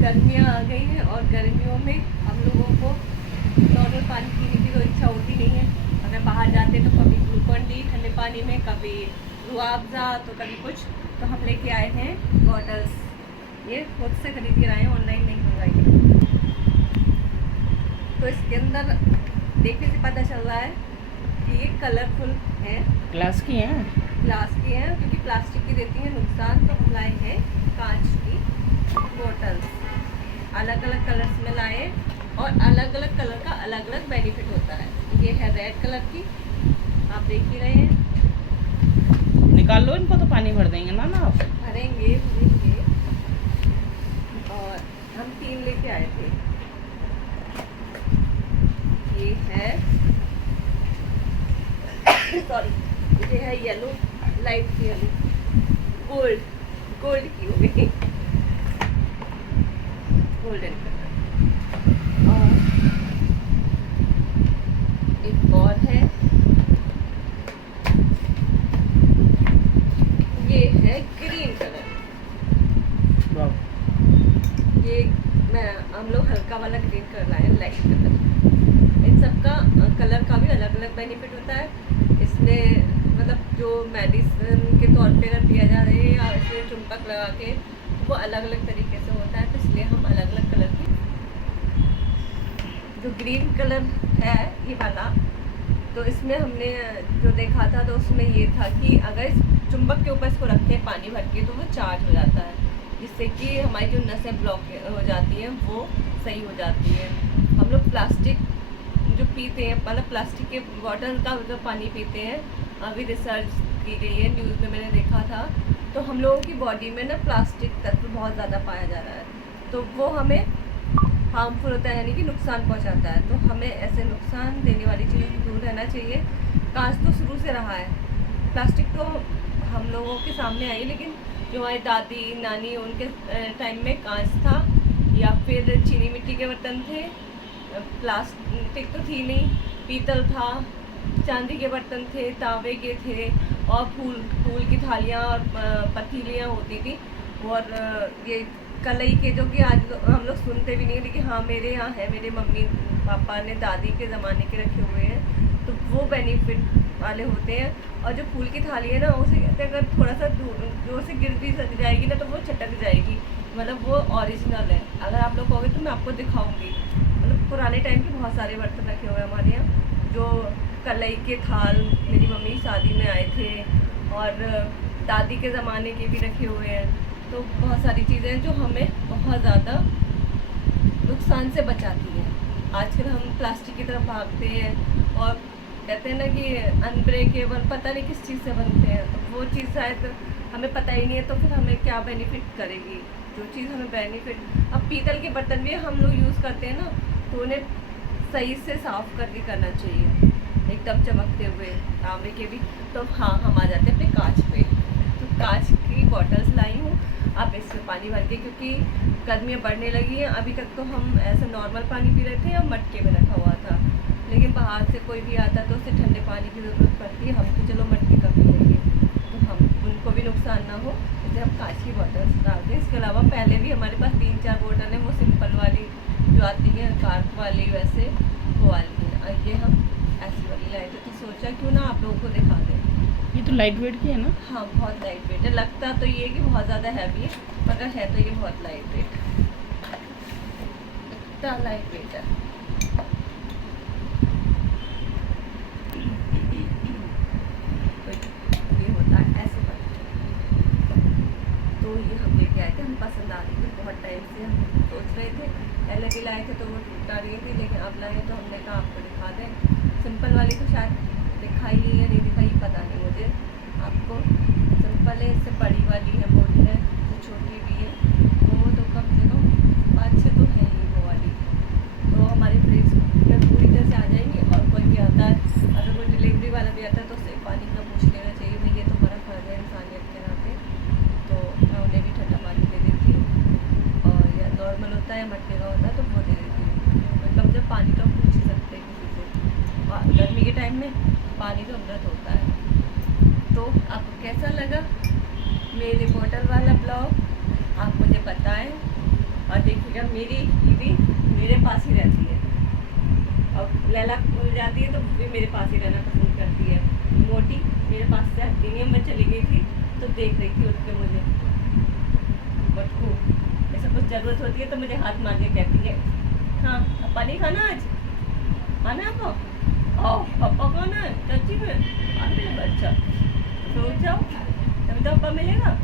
गर्मियाँ आ गई हैं और गर्मियों में हम लोगों को नॉर्मल पानी पीने की तो इच्छा होती नहीं है। अगर बाहर जाते तो कभी ग्लूकॉन डी ठंडे पानी में, कभी रूह अफ़ज़ा, तो कभी कुछ। तो हम लेके आए हैं बॉटल्स। ये खुद से खरीद के आए हैं, ऑनलाइन नहीं मंगाई। तो इसके अंदर देखने से पता चल रहा है कि ये कलरफुल है। ग्लास की हैं? ग्लास की हैं, क्योंकि प्लास्टिक की देती हैं नुकसान। तो हम लाए हैं कांच की बोतल्स। अलग अलग कलर्स में लाए और अलग अलग कलर का अलग अलग बेनिफिट होता है। ये है रेड कलर की, आप देख ही रहे हैं। निकाल लो इनको, तो पानी भर देंगे ना आप। भरेंगे भरेंगे। और हम 3 लेके आए थे। ये है सॉरी, ये है येलो, लाइट येलो, गोल्ड की हो गई, गोल्डन कलर। और एक और है, ये है ग्रीन कलर। ये हम लोग हल्का वाला ग्रीन कलर लाए, लाइट कलर। इन सब का कलर का भी अलग अलग बेनिफिट होता है। इसमें मतलब जो मेडिसिन के तौर पे अगर दिया जा रहा है या इसमें चुंबक लगा के, वो अलग अलग तरीके से होता है। तो इसलिए हम अलग अलग कलर की, जो ग्रीन कलर है ये वाला, तो इसमें हमने जो देखा था तो उसमें ये था कि अगर इस चुंबक के ऊपर इसको रखें पानी भर के, तो वो चार्ज हो जाता है, जिससे कि हमारी जो नसें ब्लॉक हो जाती हैं वो सही हो जाती है। हम लोग प्लास्टिक जो पीते हैं, मतलब प्लास्टिक के बॉटल का जो पानी पीते हैं, अभी रिसर्च की गई है, न्यूज़ में मैंने देखा था। तो हम लोगों की बॉडी में ना प्लास्टिक तत्व बहुत ज़्यादा पाया जा रहा है, तो वो हमें हार्मफुल होता है, यानी कि नुकसान पहुंचाता है। तो हमें ऐसे नुकसान देने वाली चीज़ों से दूर रहना चाहिए। कांच तो शुरू से रहा है, प्लास्टिक तो हम लोगों के सामने आई, लेकिन जो हमारी दादी नानी उनके टाइम में कांच था, या फिर चीनी मिट्टी के बर्तन थे। प्लास्टिक तो थी नहीं, पीतल था, चांदी के बर्तन थे, तांबे के थे, और फूल की थालियाँ और पतीलियाँ होती थी। और ये कलई के, जो कि आज हम लोग सुनते भी नहीं, लेकिन हाँ मेरे यहाँ है, मेरे मम्मी पापा ने दादी के ज़माने के रखे हुए हैं। तो वो बेनिफिट वाले होते हैं। और जो फूल की थाली है ना, उसे कहते हैं अगर थोड़ा सा जोर से गिर भी सक जाएगी ना, तो वो चटक जाएगी, मतलब वो ओरिजिनल है। अगर आप लोग कहोगे तो मैं आपको दिखाऊंगी। मतलब पुराने टाइम के बहुत सारे बर्तन रखे हुए हैं हमारे यहाँ, जो कलई के थाल मेरी मम्मी शादी में आए थे, और दादी के ज़माने के भी रखे हुए हैं। तो बहुत सारी चीज़ें हैं जो हमें बहुत ज़्यादा नुकसान से बचाती हैं। आजकल हम प्लास्टिक की तरफ भागते हैं और कहते हैं ना कि अनब्रेकेबल, पता नहीं किस चीज़ से बनते हैं। तो वो चीज़ शायद हमें पता ही नहीं है, तो फिर हमें क्या बेनिफिट करेगी जो चीज़ हमें बेनिफिट। अब पीतल के बर्तन भी हम लोग यूज़ करते हैं ना, तो उन्हें सही से साफ़ करके करना चाहिए, एकदम चमकते हुए। तांबे के भी। तो हाँ, हम आ जाते हैं अपने कांच पे। तो कांच की बॉटल्स लाई हूँ, आप इसमें पानी भर के, क्योंकि गर्मियाँ बढ़ने लगी हैं। अभी तक तो हम ऐसे नॉर्मल पानी पी रहे थे या मटके में रखा हुआ था, लेकिन बाहर से कोई भी आता तो उसे ठंडे पानी की ज़रूरत पड़ती है। हम तो चलो मटके का पी लेंगे, तो हम उनको भी नुकसान ना हो, इसलिए हम कांच की बॉटल्स डालते हैं। इसके अलावा पहले भी हमारे पास 3-4 बोतल हैं, वो सिंपल वाली जो आती है कार्क वाली, वैसे वो वाली है। और ये हम ऐसी वाली लाए थे, तो सोचा क्यों ना आप लोगों को दिखा दें। ये तो लाइट वेट की है ना? हाँ, बहुत लाइट वेट है। लगता तो ये कि बहुत ज़्यादा हैवी है, मगर है तो ये बहुत लाइट वेट, इतना लाइट वेट है। तो ये होता है ऐसे पर। तो ये हम लेके आए थे, हम पसंद आ रही थी, बहुत टाइम से हम सोच रहे थे। पहले भी लाए थे तो वो टूटा नहीं थी, लेकिन अब लाए तो हमने कहा आपको दिखा दें। सिंपल वाली तो शायद दिखाई या नहीं दिखाई पता नहीं मुझे। आपको सिंपल है, इससे बड़ी वाली है, बोरी है, तो छोटी भी है। वो तो कम से कम 5-6 तो है ही वो वाली। तो हमारे फ्रिज में पूरी तरह से आ जाएंगी। और कोई भी आता है, अगर कोई डिलीवरी वाला भी आता है, तो उससे पानी का पूछ लेना चाहिए। भाई ये तो हमारा फर्ज है इंसानियत के नाते, तो मैं उन्हें भी ठंडा पानी दे देती हूँ। और या नॉर्मल होता है या मटके का होता है, तो वो दे देती हूँ। मतलब जब पानी का पूछ ही सकते हैं किसी से। गर्मी के टाइम में पानी तो अमृत होता है। तो आपको कैसा लगा मेरे बॉटल वाला ब्लॉग, आप मुझे बताएं। और देखिएगा जब मेरी टीवी मेरे पास ही रहती है और लैला स्कूल जाती है तो भी मेरे पास ही रहना पसंद करती है। मोटी मेरे पास से हटती नहीं है। मैं चली गई थी तो देख रही थी उठ के मुझे, बट वो ऐसा कुछ ज़रूरत होती है तो मुझे हाथ मार के कहती है हाँ अब पानी खाना आज, खाना है आपको, आओ पापा खाना है चाची में, अच्छा तो उठ जाओ तभी तो पापा मिलेगा।